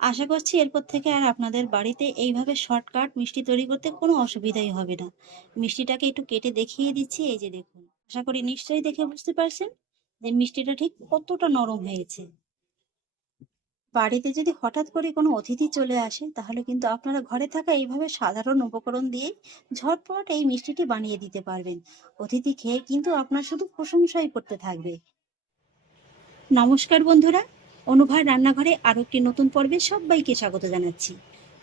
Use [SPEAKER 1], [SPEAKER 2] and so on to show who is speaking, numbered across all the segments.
[SPEAKER 1] আশা করছি এরপর থেকে আর আপনাদের বাড়িতে এইভাবে শর্টকাট মিষ্টি তৈরি করতে কোনো অসুবিধাই হবে না। মিষ্টিটাকে একটু কেটে দেখিয়ে দিচ্ছি, এই যে দেখুন। আশা করি নিশ্চয়ই দেখে বুঝতে পারছেন যে মিষ্টিটা ঠিক কতটা নরম হয়েছে। বাড়িতে যদি হঠাৎ করে কোনো অতিথি চলে আসে, তাহলে কিন্তু আপনারা ঘরে থাকা এইভাবে সাধারণ উপকরণ দিয়ে ঝটপট এই মিষ্টিটি বানিয়ে দিতে পারবেন। অতিথি খেয়ে কিন্তু আপনার শুধু প্রশংসাই করতে থাকবে। নমস্কার বন্ধুরা অনুভয় রান্নাঘরে আরও একটি নতুন পর্বে সবাইকে স্বাগত জানাচ্ছি।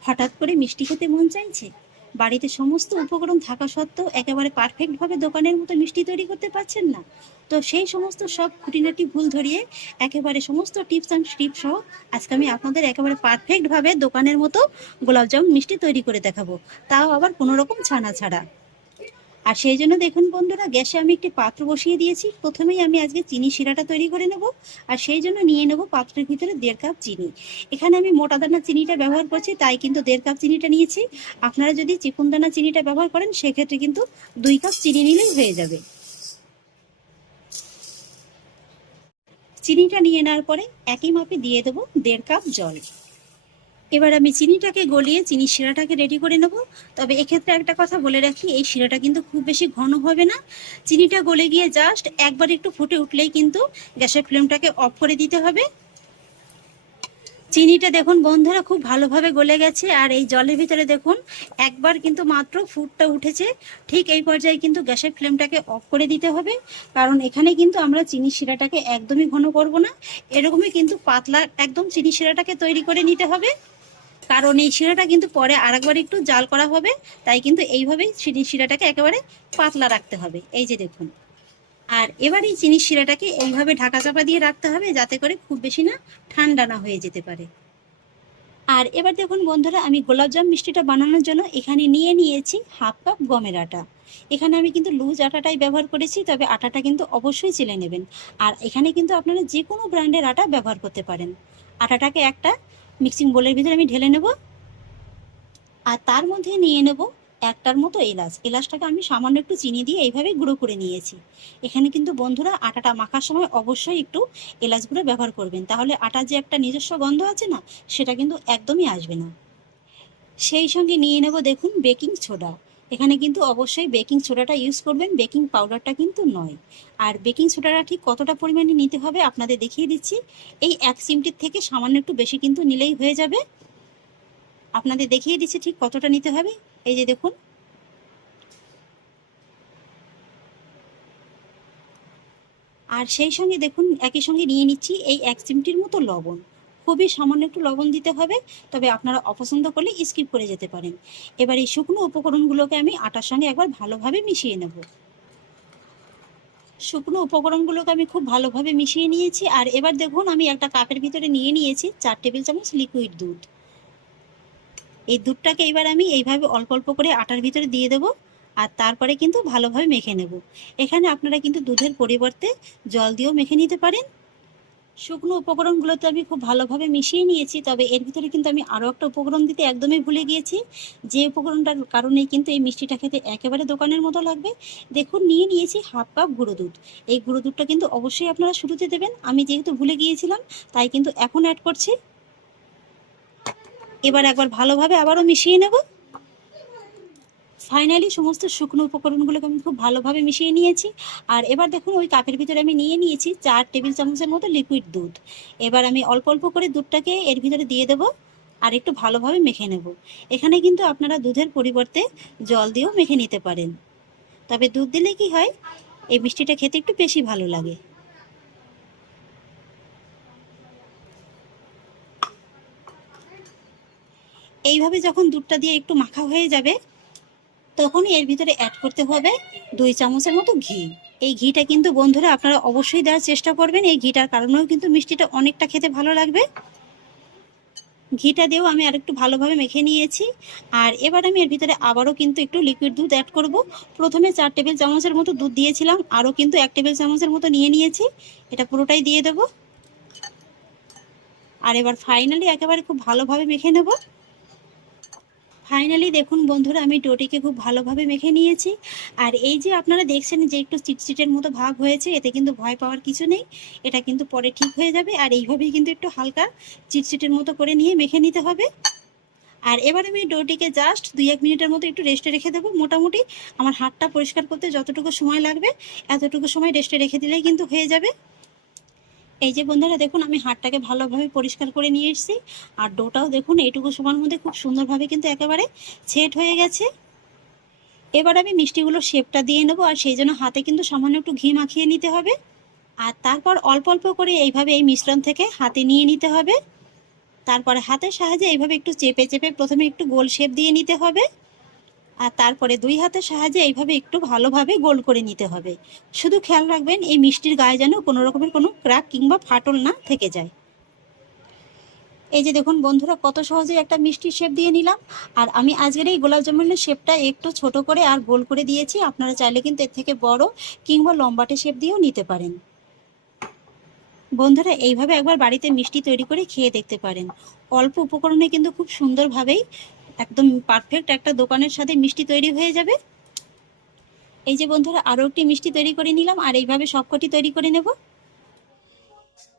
[SPEAKER 1] হঠাৎ করে মিষ্টি খেতে মন চাইছে? বাড়িতে সমস্ত উপকরণ থাকা সত্ত্বেও একেবারে পারফেক্ট ভাবে দোকানের মতো মিষ্টি তৈরি করতে পারছেন না। তো সেই সমস্ত সব খুঁটিনাটি ভুল ধরিয়ে একেবারে সমস্ত টিপস অ্যান্ড টিপস সহ আজকে আমি আপনাদের একেবারে পারফেক্টভাবে দোকানের মতো গোলাপজাম মিষ্টি তৈরি করে দেখাবো। তাও আবার কোনো রকম ছানা ছাড়া। আর সেই জন্য দেখুন বন্ধুরা, গ্যাসে আমি একটি পাত্র বসিয়ে দিয়েছি। প্রথমেই আমি আজকে চিনি শিরাটা তৈরি করে নেব আর সেই জন্য নিয়ে নেব পাত্রের ভিতরে দেড় কাপ চিনি। এখানে আমি মোটা দানা চিনিটা ব্যবহার করছি, তাই কিন্তু দেড় কাপ চিনিটা নিয়েছি। আপনারা যদি চিকুন দানা চিনিটা ব্যবহার করেন, সেক্ষেত্রে কিন্তু দুই কাপ চিনি নিলেই হয়ে যাবে। চিনিটা নিয়ে নেওয়ার পরে একই মাপে দিয়ে দেবো দেড় কাপ জল। এবার আমি চিনিটাকে গলিয়ে, চিনি শিরাটাকে রেডি করে নেব। তবে এক্ষেত্রে একটা কথা বলে রাখি, এই শিরাটা কিন্তু খুব বেশি ঘন হবে না। চিনিটা গলে গিয়ে জাস্ট একবার একটু ফুটে উঠলেই কিন্তু গ্যাসের ফ্লেমটাকে অফ করে দিতে হবে। চিনিটা দেখুন বন্ধুরা খুব ভালোভাবে গলে গেছে, আর এই জলের ভিতরে দেখুন একবার কিন্তু মাত্র ফুটটা উঠেছে। ঠিক এই পর্যায়ে কিন্তু গ্যাসের ফ্লেমটাকে অফ করে দিতে হবে, কারণ এখানে কিন্তু আমরা চিনি শিরাটাকে একদমই ঘন করব না। এরকমই কিন্তু পাতলা একদম চিনি শিরাটাকে তৈরি করে নিতে হবে। কারণ এই শিরাটা কিন্তু পরে আরেকবার একটু জাল করা হবে, তাই কিন্তু এইভাবেই চিনি শিরাটাকে একেবারে পাতলা রাখতে হবে। এই যে দেখুন। আর এবার এই চিনি শিরাটাকে এইভাবে ঢাকা চাপা দিয়ে রাখতে হবে, যাতে করে খুব বেশি না ঠান্ডা না হয়ে যেতে পারে। আর এবার দেখুন বন্ধুরা, আমি গোলাপজাম মিষ্টিটা বানানোর জন্য এখানে নিয়ে নিয়েছি হাফ কাপ গমের আটা। এখানে আমি কিন্তু লুজ আটাটাই ব্যবহার করেছি, তবে আটাটা কিন্তু অবশ্যই চেলে নেবেন। আর এখানে কিন্তু আপনারা যে কোনো ব্র্যান্ডের আটা ব্যবহার করতে পারেন। আটাটাকে একটা মিক্সিং বোলের ভিতরে আমি ঢেলে নেব। আর তার মধ্যে নিয়ে নেব একটার মতো এলাচ। এলাচটাকে আমি সামান্য একটু চিনি দিয়ে এইভাবে গুঁড়ো করে নিয়েছি। এখানে কিন্তু বন্ধুরা আটাটা মাখার সময় অবশ্যই একটু এলাচ গুঁড়ো ব্যবহার করবেন। তাহলে আটার যে একটা নিজস্ব গন্ধ আছে না, সেটা কিন্তু একদমই আসবে না। সেই সঙ্গে নিয়ে নেব দেখুন বেকিং সোডা। এখানে কিন্তু অবশ্যই বেকিং সোডাটা ইউজ করবেন, বেকিং পাউডারটা কিন্তু নয়। আর বেকিং সোডাটা ঠিক কতটা পরিমাণে নিতে হবে আপনাদের দেখিয়ে দিচ্ছি। এই এক চিমটির থেকে সামান্য একটু বেশি কিন্তু নিলেই হয়ে যাবে। আপনাদের দেখিয়ে দিচ্ছি ঠিক কতটা নিতে হবে। এই যে দেখুন। আর সেই সঙ্গে দেখুন, একই সঙ্গে নিয়ে নিচ্ছি এই এক চিমটির মতো লবণ। খুবই সামান্য একটু লবণ দিতে হবে, তবে আপনারা অপছন্দ করলে স্কিপ করে যেতে পারেন। এবার এই শুকনো উপকরণগুলোকে আমি আটার সঙ্গে একবার ভালোভাবে মিশিয়ে নেব। শুকনো উপকরণগুলোকে আমি খুব ভালোভাবে মিশিয়ে নিয়েছি, আর এবার দেখুন আমি একটা কাপের ভিতরে নিয়ে নিয়েছি চার টেবিল চামচ লিকুইড দুধ। এই দুধটাকে এবার আমি এইভাবে অল্প অল্প করে আটার ভিতরে দিয়ে দেবো, আর তারপরে কিন্তু ভালোভাবে মেখে নেব। এখানে আপনারা কিন্তু দুধের পরিবর্তে জল দিয়েও মেখে নিতে পারেন শুকনো উপকরণগুলো তো আমি খুব ভালোভাবে মিশিয়ে নিয়েছি, তবে এর ভিতরে কিন্তু আমি আরও একটা উপকরণ দিতে একদমই ভুলে গিয়েছি। যে উপকরণটার কারণে কিন্তু এই মিষ্টিটা খেতে একেবারে দোকানের মতো লাগবে। দেখুন, নিয়ে নিয়েছি হাফ কাপ গুঁড়ো দুধ। এই গুঁড়ো দুধটা কিন্তু অবশ্যই আপনারা শুরুতে দেবেন। আমি যেহেতু ভুলে গিয়েছিলাম, তাই কিন্তু এখন অ্যাড করছি। এবার একবার ভালোভাবে আবারও মিশিয়ে নেব। ফাইনালি সমস্ত শুকনো উপকরণগুলোকে আমি খুব ভালোভাবে মিশিয়ে নিয়েছি। আর এবার দেখুন, ওই কাপের ভিতরে আমি নিয়ে নিয়েছি চার টেবিল চামচের মতো লিকুইড দুধ। এবার আমি অল্প অল্প করে দুধটাকে এর ভিতরে দিয়ে দেব আর একটু ভালোভাবে মেখে নেব। এখানে কিন্তু আপনারা দুধের পরিবর্তে জল দিয়েও মেখে নিতে পারেন। তবে দুধ দিলে কি হয়, এই মিষ্টিটা খেতে একটু বেশি ভালো লাগে। এইভাবে যখন দুধটা দিয়ে একটু মাখা হয়ে যাবে তখনই এর ভিতরে অ্যাড করতে হবে দুই চামচের মতো ঘি। এই ঘিটা কিন্তু বন্ধুরা আপনারা অবশ্যই দেওয়ার চেষ্টা করবেন। এই ঘিটার কারণেও কিন্তু মিষ্টিটা অনেকটা খেতে ভালো লাগবে। ঘিটা দিয়েও আমি আর একটু ভালোভাবে মেখে নিয়েছি। আর এবার আমি এর ভিতরে আবারও কিন্তু একটু লিকুইড দুধ অ্যাড করব। প্রথমে চার টেবিল চামচের মতো দুধ দিয়েছিলাম। আরও কিন্তু এক টেবিল চামচের মতো নিয়ে নিয়েছি। এটা পুরোটাই দিয়ে দেব। আর এবার ফাইনালি একেবারে খুব ভালোভাবে মেখে নেব। ফাইনালি দেখুন বন্ধুরা, আমি ডোটিকে খুব ভালোভাবে মেখে নিয়েছি। আর এই যে আপনারা দেখছেন যে একটু চিটচিটের মতো ভাব হয়েছে, এতে কিন্তু ভয় পাওয়ার কিছু নেই। এটা কিন্তু পরে ঠিক হয়ে যাবে। আর এইভাবেই কিন্তু একটু হালকা চিটচিটের মতো করে নিয়ে মেখে নিতে হবে। আর এবার আমি ডোটিকে জাস্ট দুই এক মিনিটের মতো একটু রেস্টে রেখে দেবো। মোটামুটি আমার হাতটা পরিষ্কার করতে যতটুকু সময় লাগবে, এতটুকু সময় রেস্টে রেখে দিলেই কিন্তু হয়ে যাবে। এই যে বন্ধুরা, দেখুন, আমি হাতটাকে ভালোভাবে পরিষ্কার করে নিয়ে এসেছি। আর ডোটাও দেখুন, এইটুকু সময়ের মধ্যে খুব সুন্দরভাবে কিন্তু একেবারে সেট হয়ে গেছে। এবার আমি মিষ্টিগুলো শেপটা দিয়ে নেব, আর সেই জন্য হাতে কিন্তু সামান্য একটু ঘি মাখিয়ে নিতে হবে। আর তারপর অল্প অল্প করে এইভাবে এই মিশ্রণ থেকে হাতে নিয়ে নিতে হবে। তারপরে হাতের সাহায্যে এইভাবে একটু চেপে চেপে প্রথমে একটু গোল শেপ দিয়ে নিতে হবে। আর তারপরে দুই হাতের সাহায্যে এইভাবে একটু ভালোভাবে গোল করে নিতে হবে। শুধু খেয়াল রাখবেন, এই মিষ্টির গায়ে যেন কোনো রকমের কোনো ক্র্যাক কিংবা ফাটল না থেকে যায়। এই যে দেখুন বন্ধুরা, কত সহজে একটা মিষ্টির শেপ দিয়ে নিলাম। আর আমি আজকের এই গোলাপ জামুনের শেপটা একটু ছোট করে আর গোল করে দিয়েছি। আপনারা চাইলে কিন্তু এর থেকে বড় কিংবা লম্বাটে শেপ দিয়েও নিতে পারেন। বন্ধুরা, এইভাবে একবার বাড়িতে মিষ্টি তৈরি করে খেয়ে দেখতে পারেন। অল্প উপকরণে কিন্তু খুব সুন্দরভাবেই একদম পারফেক্ট একটা দোকানের সাথে মিষ্টি তৈরি হয়ে যাবে। এই যে বন্ধুরা আরও একটি মিষ্টি তৈরি করে নিলাম, আর এইভাবে সবকটি তৈরি করে নেব।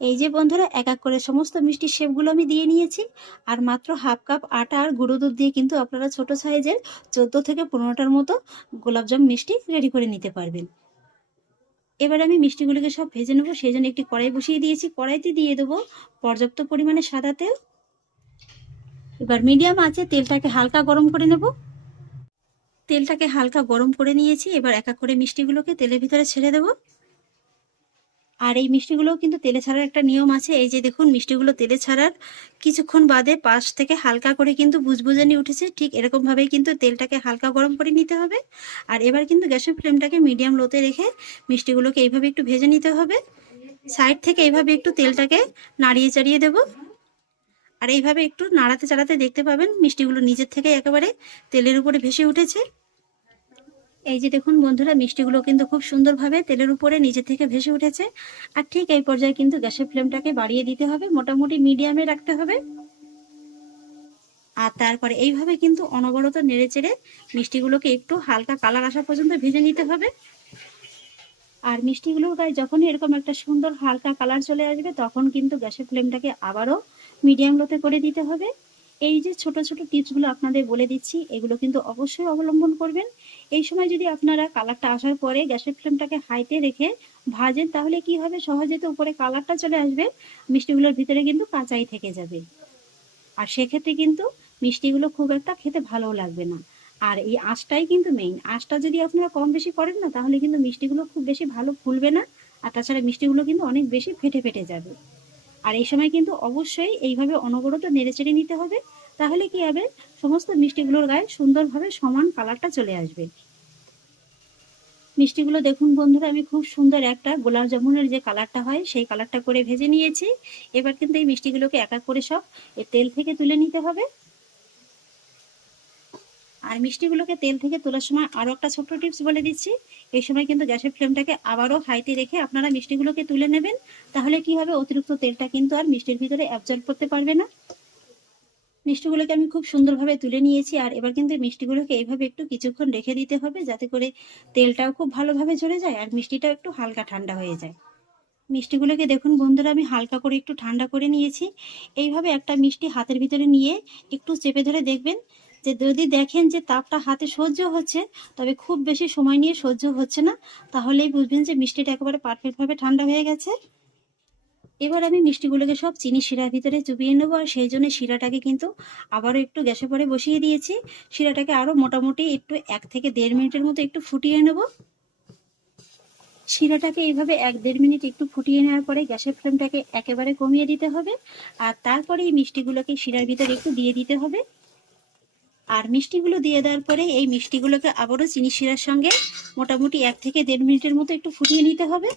[SPEAKER 1] এই যে বন্ধুরা, এক এক করে সমস্ত মিষ্টির শেপগুলো আমি দিয়ে নিয়েছি, আর মাত্র হাফ কাপ আটা আর গুঁড়ো দুধ দিয়ে কিন্তু আপনারা ছোট সাইজের চোদ্দ থেকে পনেরোটার মতো গোলাপজাম মিষ্টি রেডি করে নিতে পারবেন। এবার আমি মিষ্টিগুলোকে সব ভেজে নেব, সেই জন্য একটি কড়াই বসিয়ে দিয়েছি। কড়াইতে দিয়ে দেবো পর্যাপ্ত পরিমাণে সাদা তেল এবার মিডিয়াম আছে তেলটাকে হালকা গরম করে নেব। তেলটাকে হালকা গরম করে নিয়েছি, এবার এক করে মিষ্টিগুলোকে তেলের ভিতরে ছেড়ে দেব। আর এই মিষ্টিগুলোও কিন্তু তেলে ছাড়ার একটা নিয়ম আছে, এই যে দেখুন মিষ্টিগুলো তেলে ছাড়ার কিছুক্ষণ বাদে পাশ থেকে হালকা করে কিন্তু বুজবুজানি উঠেছে, ঠিক এরকমভাবেই কিন্তু তেলটাকে হালকা গরম করে নিতে হবে। আর এবার কিন্তু গ্যাসের ফ্লেমটাকে মিডিয়াম লোতে রেখে মিষ্টিগুলোকে এইভাবে একটু ভেজে নিতে হবে। সাইড থেকে এইভাবে একটু তেলটাকে নাড়িয়ে চাড়িয়ে দেবো। আর এইভাবে একটু নাড়াতে চাড়াতে দেখতে পাবেন মিষ্টিগুলো নিজের থেকে একেবারে তেলের উপরে ভেসে উঠেছে। এই যে দেখুন বন্ধুরা, মিষ্টিগুলো কিন্তু খুব সুন্দরভাবে তেলের উপরে নিজে থেকে ভেসে উঠেছে। আর ঠিক এই পর্যায়ে কিন্তু গ্যাসের ফ্লেমটাকে বাড়িয়ে দিতে হবে, মোটামুটি মিডিয়ামে রাখতে হবে। আর তারপরে এইভাবে কিন্তু অনবরত নেড়ে চেড়ে মিষ্টিগুলোকে একটু হালকা কালার আসা পর্যন্ত ভেজে নিতে হবে। আর মিষ্টিগুলোর গায়ে যখনই এরকম একটা সুন্দর হালকা কালার চলে আসবে, তখন কিন্তু গ্যাসের ফ্লেমটাকে আবারও মিডিয়াম লোতে করে দিতে হবে। এই যে ছোট ছোট টিপসগুলো আপনাদের বলে দিচ্ছি, এগুলো কিন্তু অবশ্যই অবলম্বন করবেন। এই সময় যদি আপনারা কালারটা আসার পরে গ্যাসের ফ্লেমটাকে হাইতে রেখে ভাজেন, তাহলে কি হবে? সহজে তো উপরে কালারটা চলে আসবে, মিষ্টিগুলোর ভিতরে কিন্তু কাঁচাই থেকে যাবে। আর সেক্ষেত্রে কিন্তু মিষ্টিগুলো খুব একটা খেতে ভালো লাগবে না। আর এই আঁশটাই কিন্তু মেইন আঁশটা যদি আপনারা কম বেশি করেন না, তাহলে কিন্তু মিষ্টিগুলো খুব বেশি ভালো ফুলবে না। আর তাছাড়া মিষ্টিগুলো কিন্তু অনেক বেশি ফেটে ফেটে যাবে। আর এই সময় কিন্তু অবশ্যই এইভাবে অনবরত নেড়ে চেড়ে নিতে হবে, তাহলে কি হবে? সমস্ত মিষ্টিগুলোর গায়ে সুন্দরভাবে সমান কালারটা চলে আসবে। মিষ্টিগুলো দেখুন বন্ধুরা, আমি খুব সুন্দর একটা গোলাপ জামুনের যে কালারটা হয়, সেই কালারটা করে ভেজে নিয়েছি। এবার কিন্তু এই মিষ্টিগুলোকে এক এক করে সব তেল থেকে তুলে নিতে হবে। আর মিষ্টিগুলোকে তেল থেকে তোলার সময় আরও একটা ছোট্ট টিপস বলে দিচ্ছি। এই সময় কিন্তু গ্যাসের ফ্লেমটাকে আবারও হাইতে রেখে আপনারা মিষ্টিগুলোকে তুলে নেবেন। তাহলে কি হবে? অতিরিক্ত তেলটা কিন্তু আর মিষ্টির ভিতরে অ্যাবজর্ব করতে পারবে না। মিষ্টিগুলোকে আমি খুব সুন্দরভাবে তুলে নিয়েছি আর এবার কিন্তু মিষ্টিগুলোকে এইভাবে একটু কিছুক্ষণ রেখে দিতে হবে যাতে করে তেলটাও খুব ভালোভাবে ঝরে যায় আর মিষ্টিটাও একটু হালকা ঠান্ডা হয়ে যায়। মিষ্টিগুলোকে দেখুন বন্ধুরা, আমি হালকা করে একটু ঠান্ডা করে নিয়েছি। এইভাবে একটা মিষ্টি হাতের ভিতরে নিয়ে একটু চেপে ধরে দেখবেন যে যদি দেখেন যে তাপটা হাতে সহ্য হচ্ছে, তবে খুব বেশি সময় নিয়ে সহ্য হচ্ছে না, তাহলেই বুঝবেন যে মিষ্টিটা একেবারে পারফেক্টভাবে ঠান্ডা হয়ে গেছে। এবার আমি মিষ্টিগুলোকে সব চিনি শিরার ভিতরে চুপিয়ে নেব, আর সেই জন্য শিরাটাকে কিন্তু আবারও একটু গ্যাসে পরে বসিয়ে দিয়েছি। শিরাটাকে আরও মোটামুটি একটু এক থেকে দেড় মিনিটের মতো একটু ফুটিয়ে নেব। শিরাটাকে এইভাবে এক দেড় মিনিট একটু ফুটিয়ে নেওয়ার পরে গ্যাসের ফ্লেমটাকে একেবারে কমিয়ে দিতে হবে, আর তারপরে এই মিষ্টিগুলোকে শিরার ভিতরে একটু দিয়ে দিতে হবে। আর মিষ্টিগুলো দিয়ে দেওয়ার পরে এই মিষ্টিগুলোকে আবারও চিনি শিরার সঙ্গে মোটামুটি এক থেকে দেড় মিনিটের মতো একটু ফুটিয়ে নিতে হবে।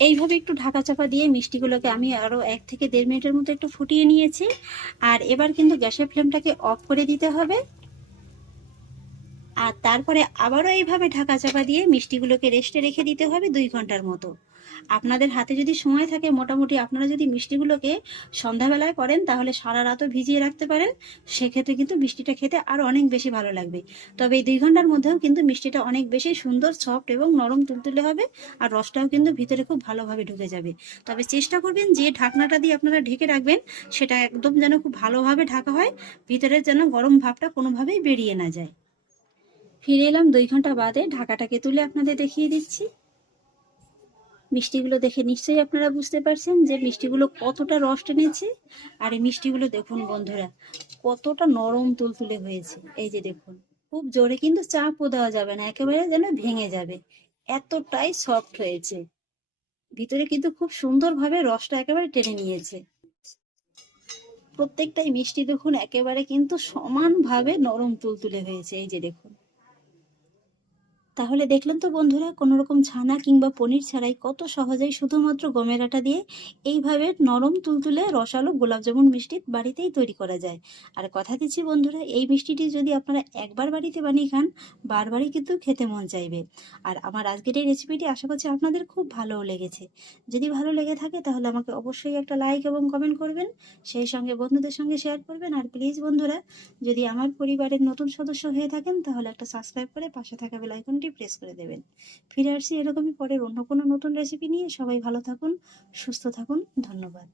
[SPEAKER 1] এইভাবে একটু ঢাকা চাপা দিয়ে মিষ্টিগুলোকে আমি আরও এক থেকে দেড় মিনিটের মতো একটু ফুটিয়ে নিয়েছি। আর এবার কিন্তু গ্যাসের ফ্লেমটাকে অফ করে দিতে হবে। আর তারপরে আবারও এইভাবে ঢাকা চাপা দিয়ে মিষ্টিগুলোকে রেস্টে রেখে দিতে হবে দুই ঘণ্টার মতো। আপনাদের হাতে যদি সময় থাকে, মোটামুটি আপনারা যদি মিষ্টিগুলোকে সন্ধ্যাবেলায় করেন, তাহলে সারা রাতও ভিজিয়ে রাখতে পারেন। সেক্ষেত্রে কিন্তু মিষ্টিটা খেতে আরও অনেক বেশি ভালো লাগবে। তবে এই দুই ঘণ্টার মধ্যেও কিন্তু মিষ্টিটা অনেক বেশি সুন্দর, সফট এবং নরম তুলতুলে হবে আর রসটাও কিন্তু ভিতরে খুব ভালোভাবে ঢুকে যাবে। তবে চেষ্টা করবেন যে ঢাকনাটা দিয়ে আপনারা ঢেকে রাখবেন, সেটা একদম যেন খুব ভালোভাবে ঢাকা হয়, ভিতরের যেন গরম ভাবটা কোনোভাবেই বেরিয়ে না যায়। ফিরে এলাম দুই ঘণ্টা বাদে, ঢাকাটাকে তুলে আপনাদের দেখিয়ে দিচ্ছি। মিষ্টিগুলো দেখে নিশ্চয়ই আপনারা বুঝতে পারছেন যে মিষ্টিগুলো কতটা রস টেনেছে। আর এই মিষ্টিগুলো দেখুন বন্ধুরা, কতটা নরম তুলতুলে হয়েছে। এই যে দেখুন, খুব জোরে কিন্তু চাপও দেওয়া যাবে না, একেবারে যেন ভেঙে যাবে। এতটাই সফট হয়েছে। ভিতরে কিন্তু খুব সুন্দরভাবে রসটা একেবারে টেনে নিয়েছে। প্রত্যেকটাই মিষ্টি দেখুন, একেবারে কিন্তু সমানভাবে নরম তুলতুলে হয়েছে। এই যে দেখুন তাহলে দেখলেন তো বন্ধুরা কোনো রকম ছানা কিংবা পনির ছাড়াই কত সহজেই শুধুমাত্র গমের আটা দিয়ে এইভাবে নরম তুলতুলে রসালো গোলাপ জামুন মিষ্টি বাড়িতেই তৈরি করা যায়। আর কথা দিচ্ছি বন্ধুরা, এই মিষ্টিটি যদি আপনারা একবার বাড়িতে বানিয়ে খান, বারবারই কিন্তু খেতে মন চাইবে। আর আমার আজকের এই রেসিপিটি আশা করছি আপনাদের খুব ভালোও লেগেছে। যদি ভালো লেগে থাকে তাহলে আমাকে অবশ্যই একটা লাইক এবং কমেন্ট করবেন, সেই সঙ্গে বন্ধুদের সঙ্গে শেয়ার করবেন। আর প্লিজ বন্ধুরা, যদি আমার পরিবারের নতুন সদস্য হয়ে থাকেন তাহলে একটা সাবস্ক্রাইব করে পাশে থাকা বেল আইকনটি প্রেস করে দেবেন। ফিরে আসছি এরকমই পরের অন্য কোনো নতুন রেসিপি নিয়ে। সবাই ভালো থাকুন, সুস্থ থাকুন। ধন্যবাদ।